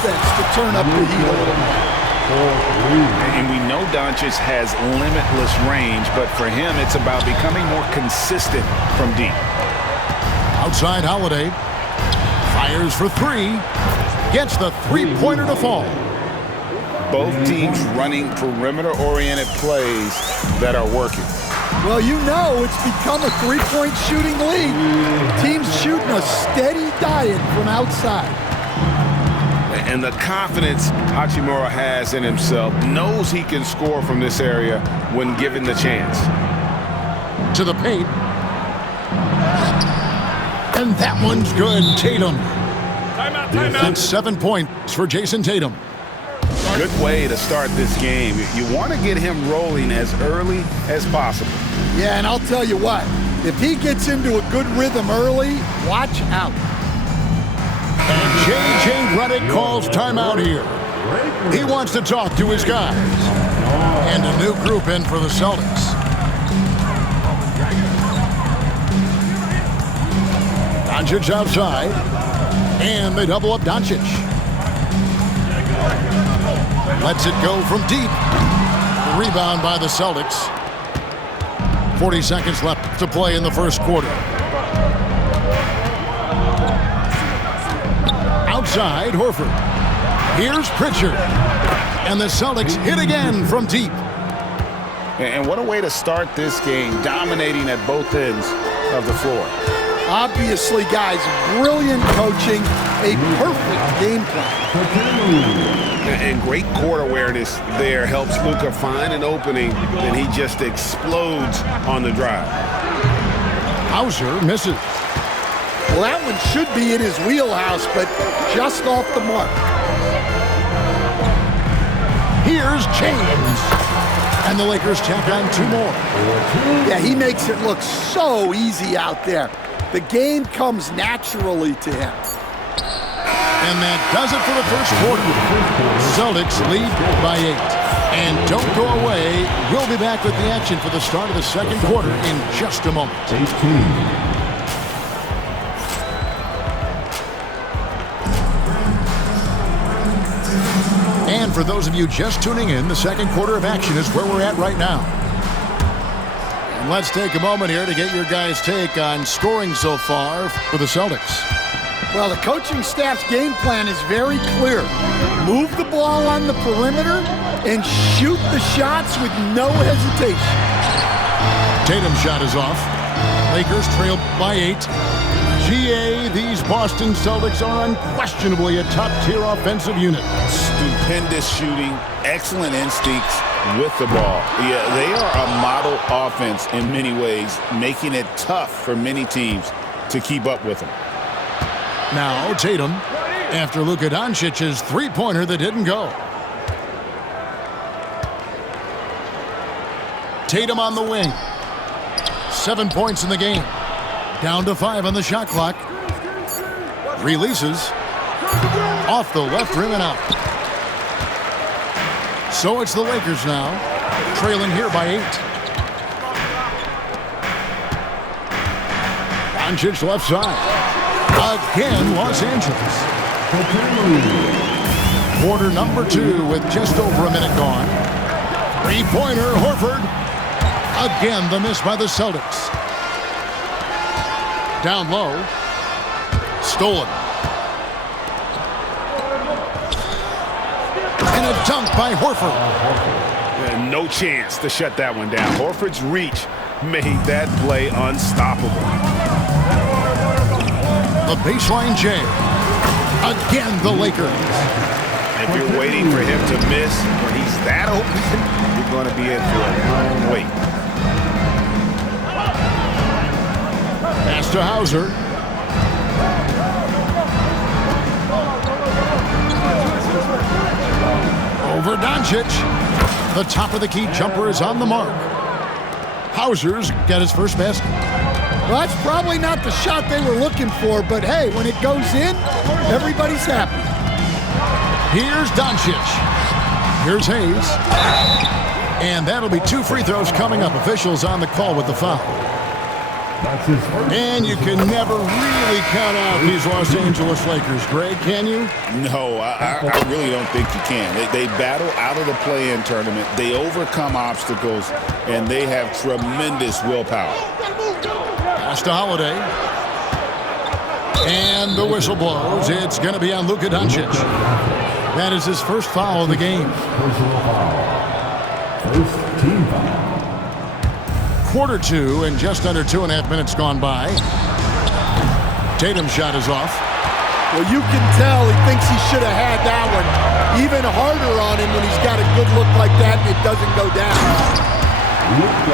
offense to turn up the heat a little more. And we know Doncic has limitless range, but for him, it's about becoming more consistent from deep. Outside Holiday. Fires for three. Gets the three-pointer to fall. Both teams running perimeter-oriented plays that are working. Well, you know it's become a three-point shooting league. Teams shooting a steady diet from outside. And the confidence Hachimura has in himself, knows he can score from this area when given the chance. To the paint. And that one's good. Tatum. Timeout. That's 7 points for Jason Tatum. Good way to start this game. You want to get him rolling as early as possible. Yeah, and I'll tell you what, if he gets into a good rhythm early, watch out. And J.J. Redick calls timeout here. He wants to talk to his guys. And a new group in for the Celtics. Doncic outside. And they double up Doncic. Lets it go from deep. Rebound by the Celtics. 40 seconds left to play in the first quarter. Outside, Horford. Here's Pritchard. And the Celtics hit again from deep. And what a way to start this game, dominating at both ends of the floor. Obviously, guys, brilliant coaching, a perfect game plan. And great court awareness there helps Luka find an opening, and he just explodes on the drive. Hauser misses. Well, that one should be in his wheelhouse, but just off the mark. Here's James. And the Lakers tack on two more. Yeah, he makes it look so easy out there. The game comes naturally to him. And that does it for the first quarter. Celtics lead by 8. And don't go away. We'll be back with the action for the start of the second quarter in just a moment. And for those of you just tuning in, the second quarter of action is where we're at right now. And let's take a moment here to get your guys' take on scoring so far for the Celtics. Well, the coaching staff's game plan is very clear. Move the ball on the perimeter and shoot the shots with no hesitation. Tatum's shot is off. Lakers trail by 8. GA, these Boston Celtics are unquestionably a top-tier offensive unit. Stupendous shooting, excellent instincts with the ball. Yeah, they are a model offense in many ways, making it tough for many teams to keep up with them. Now Tatum, after Luka Doncic's three-pointer that didn't go. Tatum on the wing. 7 points in the game. Down to 5 on the shot clock. Releases. Off the left rim and out. So it's the Lakers now, trailing here by 8. Doncic left side. Again, Los Angeles. Quarter number 2 with just over a minute gone. Three-pointer, Horford. Again, the miss by the Celtics. Down low. Stolen. And a dunk by Horford. No chance to shut that one down. Horford's reach made that play unstoppable. The baseline jam. Again, the Lakers. If you're waiting for him to miss when he's that open, you're going to be in for a long wait. Pass to Hauser. Over Doncic. The top of the key jumper is on the mark. Hauser's got his first basket. Well, that's probably not the shot they were looking for, but hey, when it goes in, everybody's happy. Here's Doncic. Here's Hayes. And that'll be 2 free throws coming up. Officials on the call with the foul. And you can never really count out these Los Angeles Lakers, Greg, can you? No, I really don't think you can. They battle out of the play-in tournament. They overcome obstacles, and they have tremendous willpower. Pass to Holiday. And the whistle blows. It's going to be on Luka Doncic. That is his first foul of the game. First team foul. Quarter two and just under 2.5 minutes gone by. Tatum's shot is off. Well, you can tell he thinks he should have had that one even harder on him when he's got a good look like that and it doesn't go down.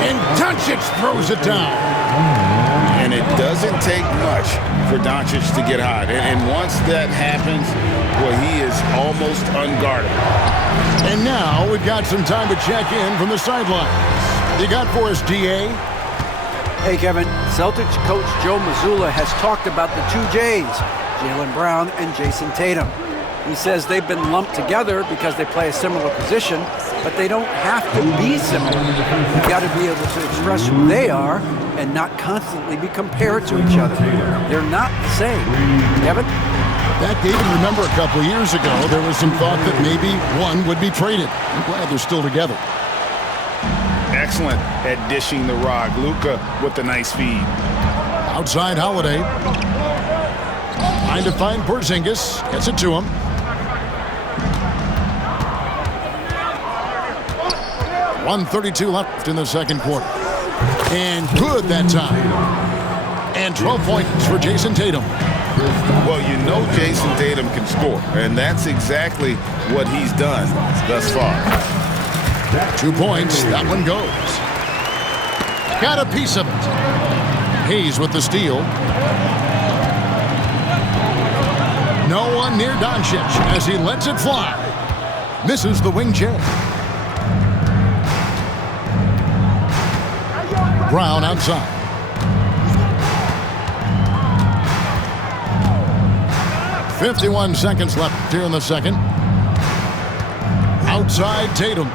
And Doncic throws it down. And it doesn't take much for Doncic to get hot. And once that happens, well, he is almost unguardable. And now we've got some time to check in from the sidelines. You got for us, D.A.? Hey, Kevin. Celtics coach Joe Mazzulla has talked about the two J's, Jaylen Brown and Jason Tatum. He says they've been lumped together because they play a similar position, but they don't have to be similar. You've got to be able to express who they are and not constantly be compared to each other. They're not the same. Kevin? Back, David, remember a couple of years ago, there was some thought that maybe one would be traded. I'm glad they're still together. Excellent at dishing the rock. Luka with the nice feed. Outside Holiday. Trying to find Porzingis. Gets it to him. .132 left in the second quarter. And good that time. And 12 points for Jason Tatum. Well, you know Jason Tatum can score, and that's exactly what he's done thus far. 2 points. That one goes. Got a piece of it. Hayes with the steal. No one near Doncic as he lets it fly. Misses the wing J. Brown outside. .51 seconds left here in the second. Outside Tatum.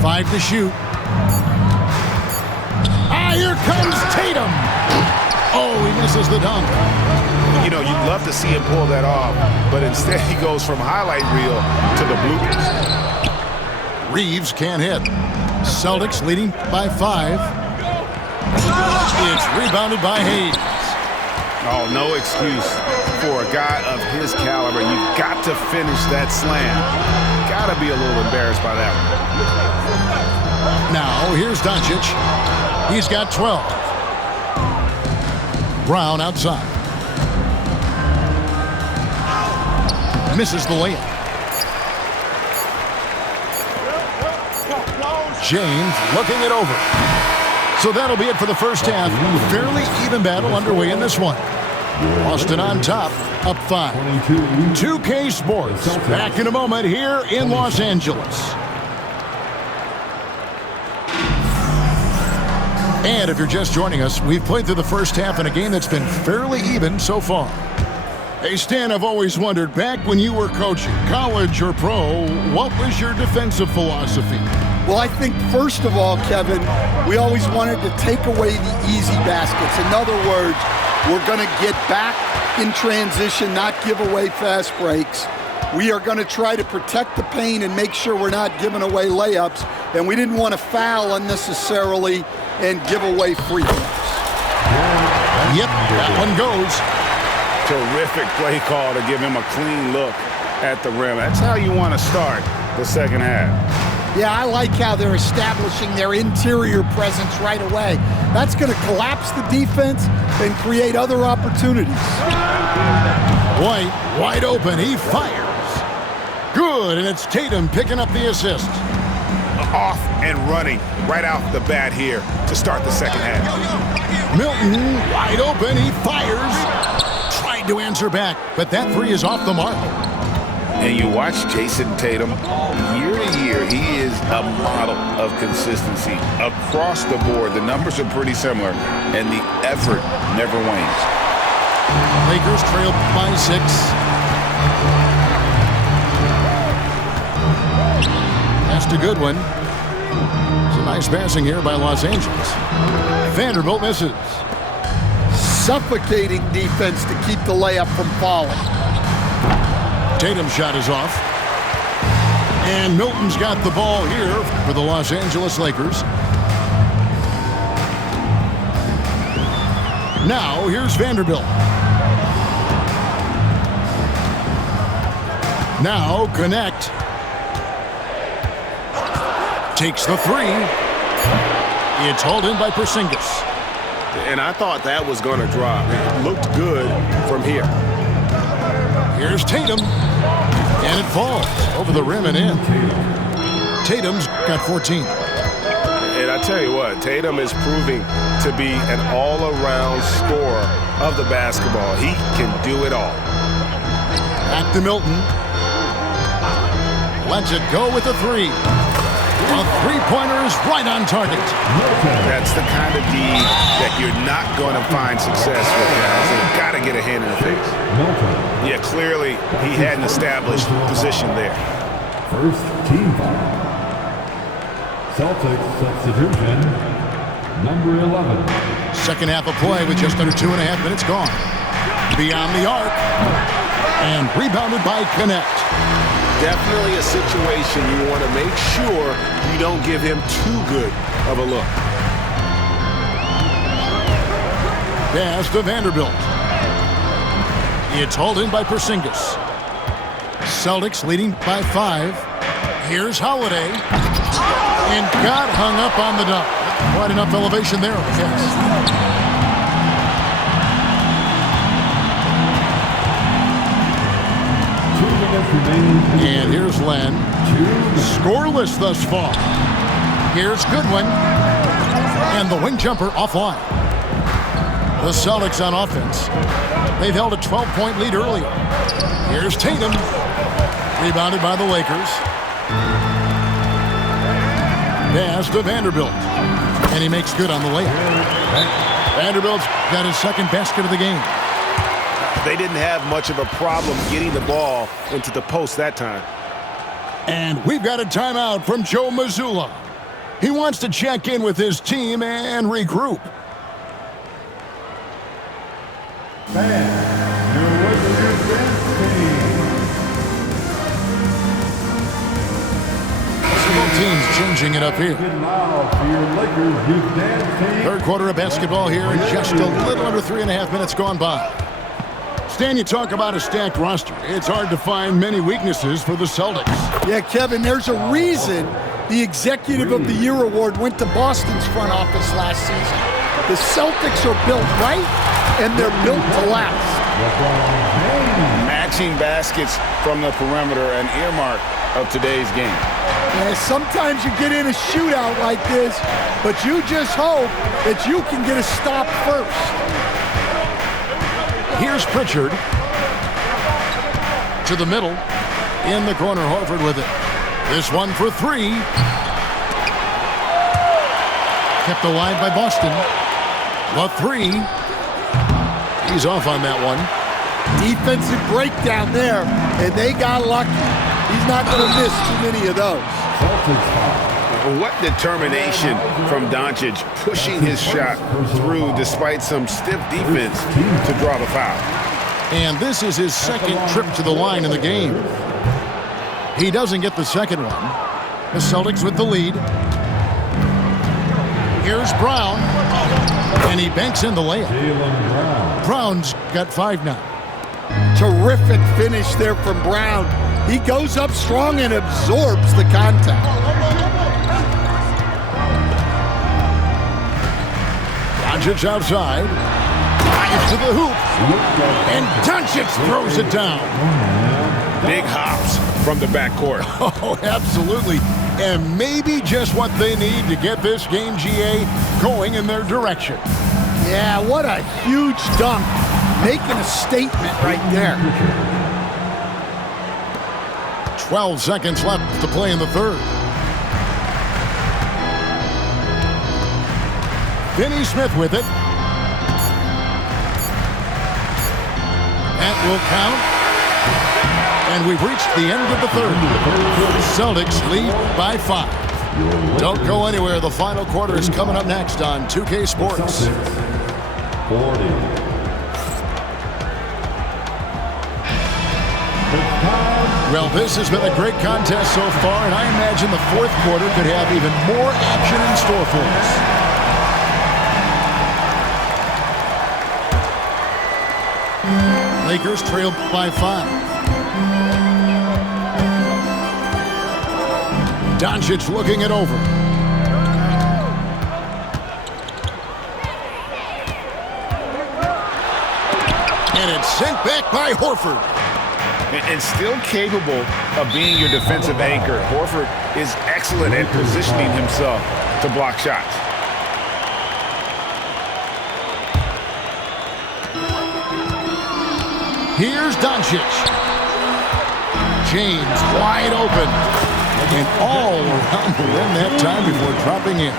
5 to shoot. Here comes Tatum. Oh, he misses the dunk. You know, you'd love to see him pull that off, but instead he goes from highlight reel to the bloopers. Reeves can't hit. Celtics leading by 5. It's rebounded by Hayes. Oh, no excuse for a guy of his caliber. You've got to finish that slam. Got to be a little embarrassed by that one. Now, here's Doncic. He's got 12. Brown outside. Misses the layup. James looking it over. So that'll be it for the first half. Fairly even battle underway in this one. Boston on top, up 5. 2K Sports, back in a moment here in Los Angeles. And if you're just joining us, we've played through the first half in a game that's been fairly even so far. Hey, Stan, I've always wondered, back when you were coaching, college or pro, what was your defensive philosophy? Well, I think first of all, Kevin, we always wanted to take away the easy baskets. In other words, we're going to get back in transition, not give away fast breaks. We are going to try to protect the paint and make sure we're not giving away layups. And we didn't want to foul unnecessarily and give away free throws. Yep, that one goes. Terrific play call to give him a clean look at the rim. That's how you want to start the second half. Yeah, I like how they're establishing their interior presence right away. That's going to collapse the defense and create other opportunities. White, wide open, he fires. Good, and it's Tatum picking up the assist. Off and running right out the bat here to start the second half. Milton, wide open, he fires. Tried to answer back, but that three is off the mark. And you watch Jason Tatum, year to year, he is a model of consistency. Across the board, the numbers are pretty similar, and the effort never wanes. Lakers trail by 6. That's a good one. It's a nice passing here by Los Angeles. Vanderbilt misses. suffocating defense to keep the layup from falling. Tatum's shot is off. And Milton's got the ball here for the Los Angeles Lakers. Now, here's Vanderbilt. Now, Connect. Takes the three. It's hauled in by Porzingis. And I thought that was going to drop. It looked good from here. Here's Tatum. And it falls over the rim and in. Tatum's got 14. And I tell you what, Tatum is proving to be an all-around scorer of the basketball. He can do it all. Back to Milton. Lets it go with a three. A three-pointer is right on target. That's the kind of D that you're not going to find success with, guys. You've got to get a hand in the face. Yeah, clearly he had an established position there. First team foul. Celtics substitution, number 11. Second half of play with just under 2.5 minutes gone. Beyond the arc. And rebounded by Connect. Definitely a situation you want to make sure you don't give him too good of a look. Pass to Vanderbilt. It's hauled in by Porzingis. Celtics leading by 5. Here's Holiday. And got hung up on the dunk. Quite enough elevation there on the catch. And here's Len. Scoreless thus far. Here's Goodwin. And the wing jumper offline. The Celtics on offense. They've held a 12-point lead earlier. Here's Tatum. Rebounded by the Lakers. Pass to Vanderbilt. And he makes good on the layup. Vanderbilt's got his second basket of the game. They didn't have much of a problem getting the ball into the post that time. And we've got a timeout from Joe Mazzulla. He wants to check in with his team and regroup. Both teams changing it up here. Third quarter of basketball here in just a little under 3.5 minutes gone by. Stan, you talk about a stacked roster. It's hard to find many weaknesses for the Celtics. Yeah, Kevin, there's a reason the Executive of the Year award went to Boston's front office last season. The Celtics are built right, and they're built to last. Matching baskets from the perimeter, an earmark of today's game. Yeah, sometimes you get in a shootout like this, but you just hope that you can get a stop first. Here's Pritchard. To the middle. In the corner, Horford with it. This one for three. Kept alive by Boston. The three. He's off on that one. Defensive breakdown there, and they got lucky. He's not going to miss too many of those. What determination from Doncic, pushing his shot through despite some stiff defense to draw the foul. And this is his second trip to the line in the game. He doesn't get the second one. The Celtics with the lead. Here's Brown. And he banks in the layup. Brown's got 5 now. Terrific finish there from Brown. He goes up strong and absorbs the contact. Doncic outside. Drives to the hoop. And Doncic throws it down. Big hops from the backcourt. Oh, absolutely. And maybe just what they need to get this game, GA, going in their direction. Yeah, what a huge dunk. Making a statement right there. 12 seconds left to play in the third. Finney Smith with it. That will count. And we've reached the end of the third. Celtics lead by 5. Don't go anywhere. The final quarter is coming up next on 2K Sports. 40. Well, this has been a great contest so far, and I imagine the fourth quarter could have even more action in store for us. Lakers trail by 5. Doncic looking it over. And it's sent back by Horford. And still capable of being your defensive anchor. Horford is excellent at positioning himself to block shots. Here's Doncic. James wide open. And all around the rim that time before dropping in.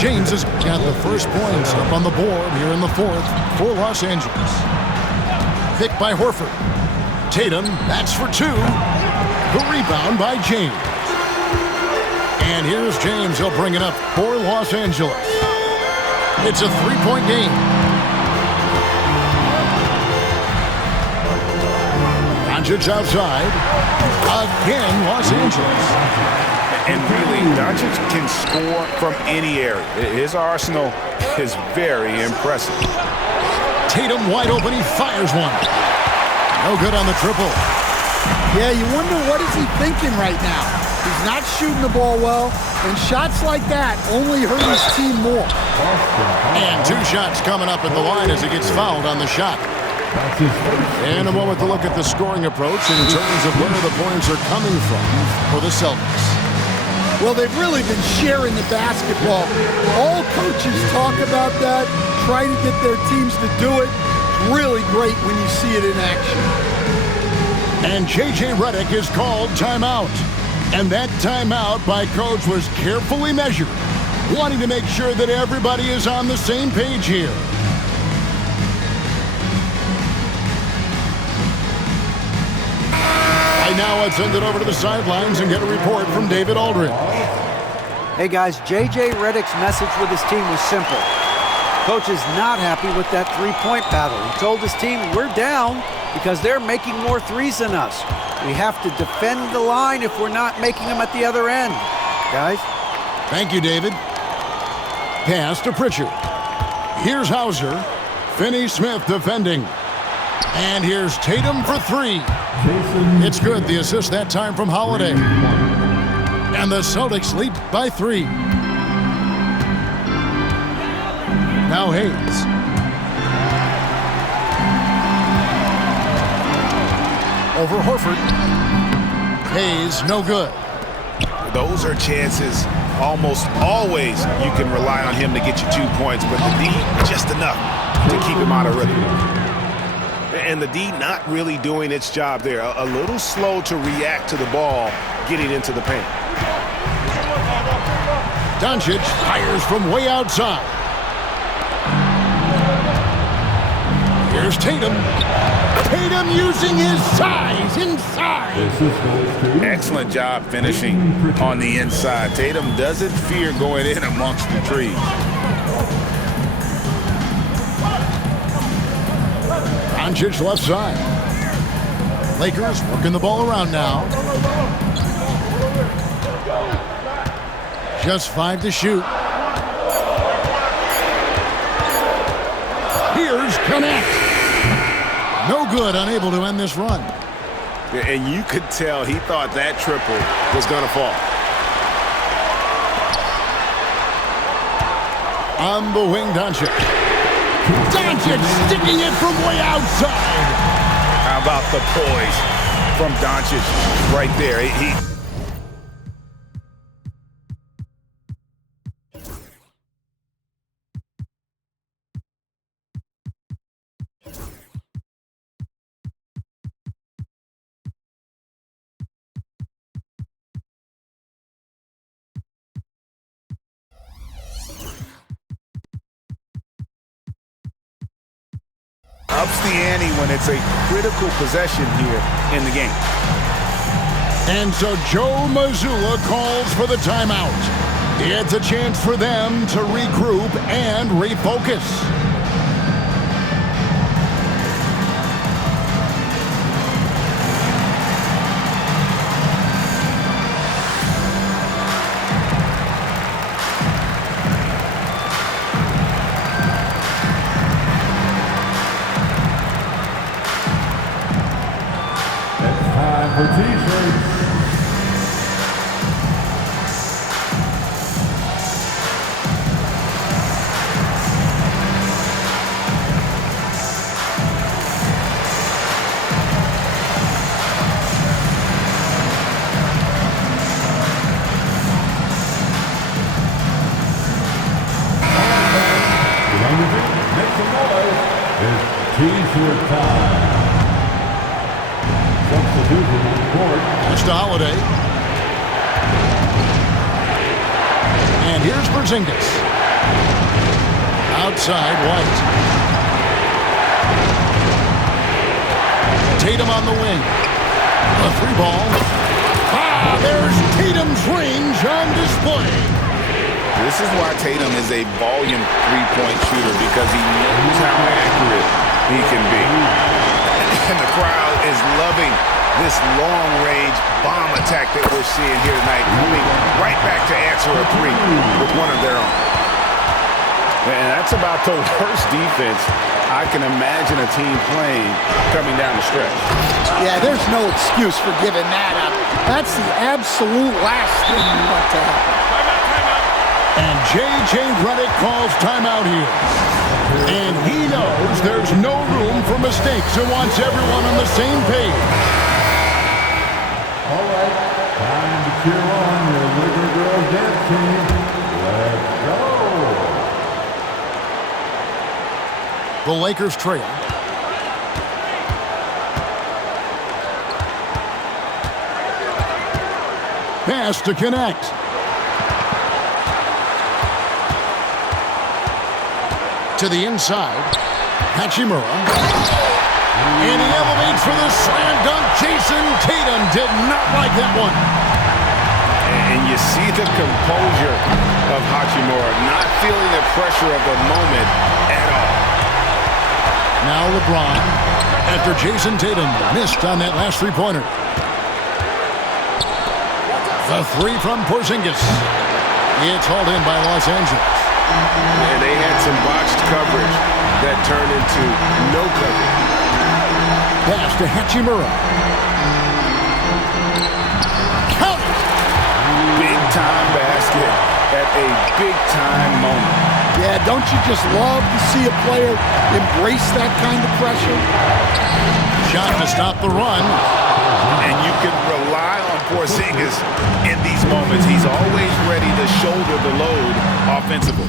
James has got the first points up on the board here in the fourth for Los Angeles. Pick by Horford. Tatum, that's for 2. The rebound by James. And here's James. He'll bring it up for Los Angeles. It's a 3-point game. Doncic outside. Again, Los Angeles. And really, Doncic can score from any area. His arsenal is very impressive. Tatum wide open. He fires one. No good on the triple. Yeah, you wonder what is he thinking right now. He's not shooting the ball well, and shots like that only hurt his team more. And 2 shots coming up at the line as he gets fouled on the shot. And a moment to look at the scoring approach in terms of where the points are coming from for the Celtics. Well, they've really been sharing the basketball. All coaches talk about that, try to get their teams to do it. Really great when you see it in action. And J.J. Redick is called timeout. And that timeout by coach was carefully measured, wanting to make sure that everybody is on the same page here. Right now, let's send it over to the sidelines and get a report from David Aldridge. Hey guys, J.J. Redick's message with his team was simple. Coach is not happy with that 3-point battle. He told his team, we're down because they're making more threes than us. We have to defend the line if we're not making them at the other end. Guys? Thank you, David. Pass to Pritchard. Here's Hauser. Finney-Smith defending. And here's Tatum for 3. It's good. The assist that time from Holiday. And the Celtics lead by 3. Now Hayes. Over Horford. Hayes, no good. Those are chances almost always you can rely on him to get you 2 points, but the D, just enough to keep him out of rhythm. And the D not really doing its job there. A little slow to react to the ball getting into the paint. Doncic fires from way outside. Here's Tatum. Tatum using his size inside. Excellent job finishing on the inside. Tatum doesn't fear going in amongst the trees. Doncic left side. Lakers working the ball around now. Just 5 to shoot. Here's Connect. No good, unable to end this run. And you could tell he thought that triple was going to fall. On the wing, Doncic. Doncic sticking it from way outside. How about the poise from Doncic right there? Ups the ante when it's a critical possession here in the game. And so Joe Mazzulla calls for the timeout. It's a chance for them to regroup and refocus. defense. Make some noise. It's T-shirt time. Substitution on the court. Pass to Holiday. And here's Porzingis. Outside, White. Tatum on the wing. A three ball. Ah, there's Tatum's range on display. This is why Tatum is a volume three-point shooter, because he knows how accurate he can be. And the crowd is loving this long-range bomb attack that we're seeing here tonight, coming right back to answer a three with one of their own. And that's about the worst defense I can imagine a team playing coming down the stretch. Yeah, there's no excuse for giving that up. That's the absolute last thing you want to happen. And J.J. Redick calls timeout here. And he knows there's no room for mistakes and wants everyone on the same page. All right, time to cheer on your Laker Girls dance team. Let's go. The Lakers trail. Pass to connect. To the inside, Hachimura. And he elevates for the slam dunk. Jason Tatum did not like that one. And you see the composure of Hachimura, not feeling the pressure of the moment at all. Now LeBron, after Jason Tatum missed on that last three-pointer. The three from Porzingis. It's hauled in by Los Angeles. And they had some botched coverage that turned into no coverage. Pass to Hachimura. Count it! Big-time basket at a big-time moment. Yeah, don't you just love to see a player embrace that kind of pressure? Shot to stop the run. And you can rely on Porzingis in these moments. He's always ready to shoulder the load offensively.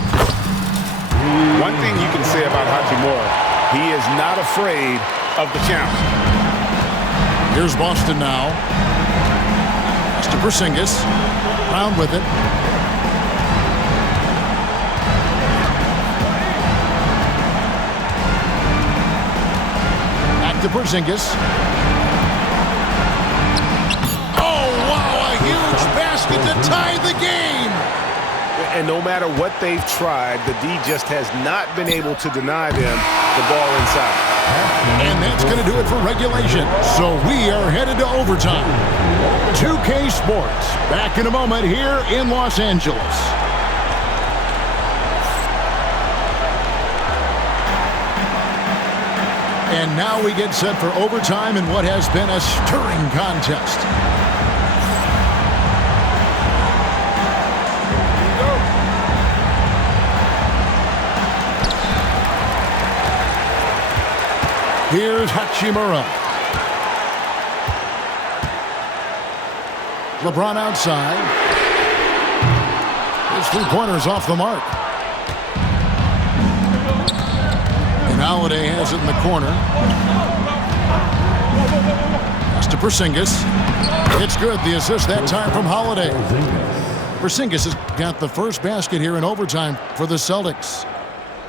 One thing you can say about Hachimura, he is not afraid of the challenge. Here's Boston now. Pass to Porzingis. Brown with it. Back to Porzingis. Basket to tie the game. And no matter what they've tried, the D just has not been able to deny them the ball inside. And that's going to do it for regulation. So we are headed to overtime. 2K Sports, back in a moment here in Los Angeles. And now we get set for overtime in what has been a stirring contest. Here's Hachimura. LeBron outside. His three-pointer's off the mark. And Holiday has it in the corner. Pass to Porzingis. It's good. The assist that time from Holiday. Porzingis has got the first basket here in overtime for the Celtics.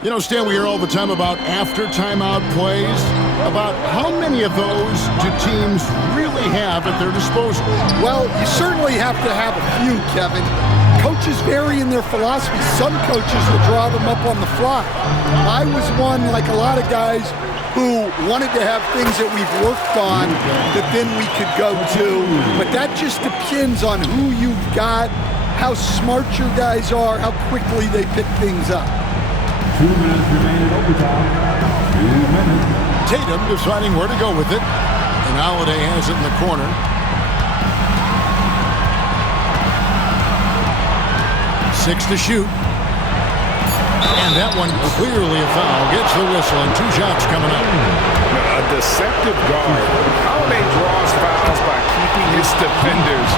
You know, Stan, we hear all the time about after-timeout plays. About how many of those do teams really have at their disposal? Well, you certainly have to have a few, Kevin. Coaches vary in their philosophy. Some coaches will draw them up on the fly. I was one, like a lot of guys, who wanted to have things that we've worked on that then we could go to. But that just depends on who you've got, how smart your guys are, how quickly they pick things up. 2 minutes remain in overtime. 2 minutes. Tatum deciding where to go with it. And Holiday has it in the corner. 6 to shoot. And that one clearly a foul. Gets the whistle and 2 shots coming up. A deceptive guard. Holiday draws fouls by keeping his defenders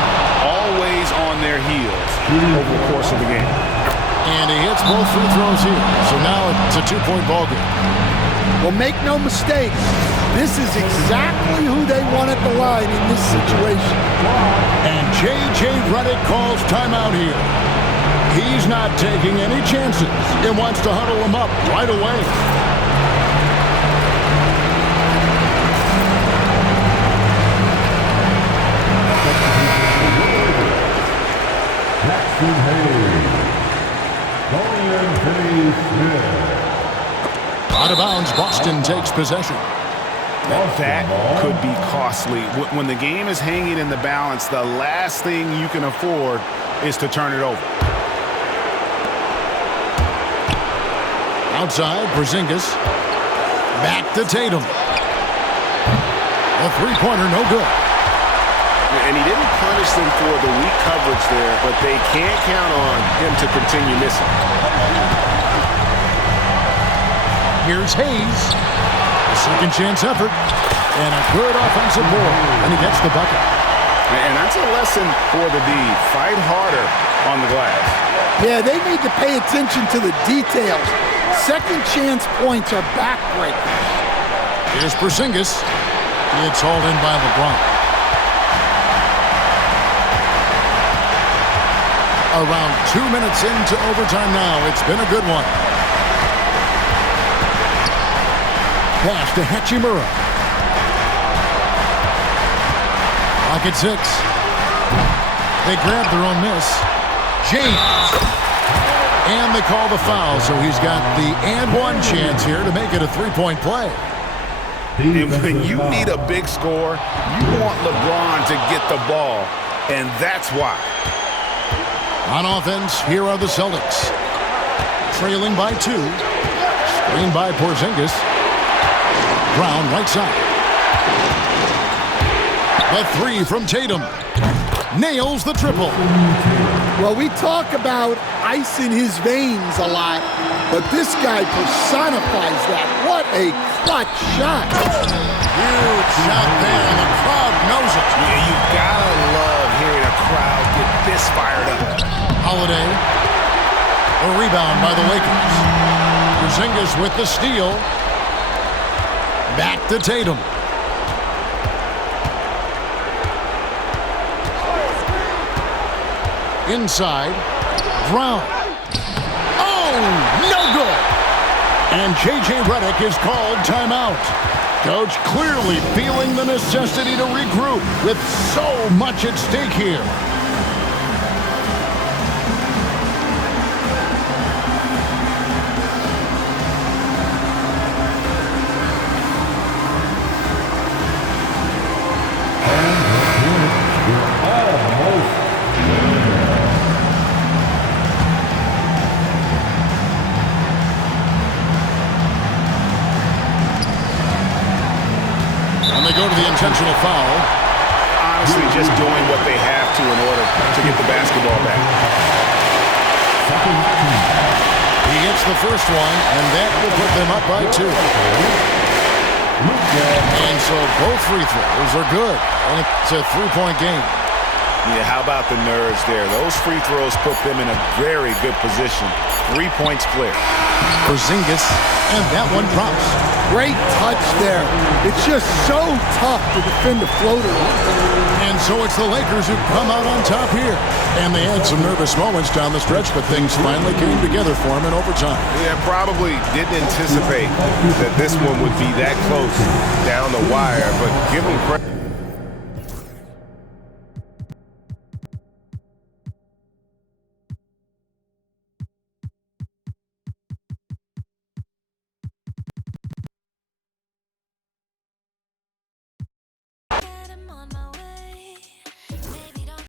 always on their heels over the course of the game. And he hits both free throws here. So now it's a 2-point ball game. Well, make no mistake, this is exactly who they want at the line in this situation. And J.J. Redick calls timeout here. He's not taking any chances and wants to huddle him up right away. Jackson Hayes. Dorian Finney-Smith. Out of bounds, Boston takes possession. That could be costly. When the game is hanging in the balance, the last thing you can afford is to turn it over. Outside, Porzingis. Back to Tatum. A three-pointer, no good. And he didn't punish them for the weak coverage there, but they can't count on him to continue missing. Here's Hayes. A second chance effort. And a good offensive board. And he gets the bucket. And that's a lesson for the D. Fight harder on the glass. Yeah, they need to pay attention to the details. Second chance points are backbreakers. Here's Porzingis. It's hauled in by LeBron. Around 2 minutes into overtime now. It's been a good one. Pass to Hachimura. Clock at 6. They grab their own miss. James. And they call the foul, so he's got the and one chance here to make it a three-point play. And when you need a big score, you want LeBron to get the ball, and that's why. On offense, here are the Celtics. Trailing by 2. Screened by Porzingis. Brown, right side. The three from Tatum. Nails the triple. Well, we talk about ice in his veins a lot, but this guy personifies that. What a clutch shot. Huge shot there, and the crowd knows it. Yeah, you gotta love hearing a crowd get this fired up. Holiday. A rebound by the Lakers. Porzingis with the steal. Back to Tatum. Inside. Brown. Oh, no good. And J.J. Redick is called timeout. Coach clearly feeling the necessity to regroup with so much at stake here. Go to the intentional foul. Honestly, just doing what they have to in order to get the basketball back. He gets the first one, and that will put them up by 2. And so both free throws are good, and it's a three-point game. Yeah, how about the nerves there? Those free throws put them in a very good position. 3 points clear. Porzingis, and that one drops. Great touch there. It's just so tough to defend a floater. And so it's the Lakers who come out on top here. And they had some nervous moments down the stretch, but things finally came together for them in overtime. Yeah, probably didn't anticipate that this one would be that close down the wire, but give them credit.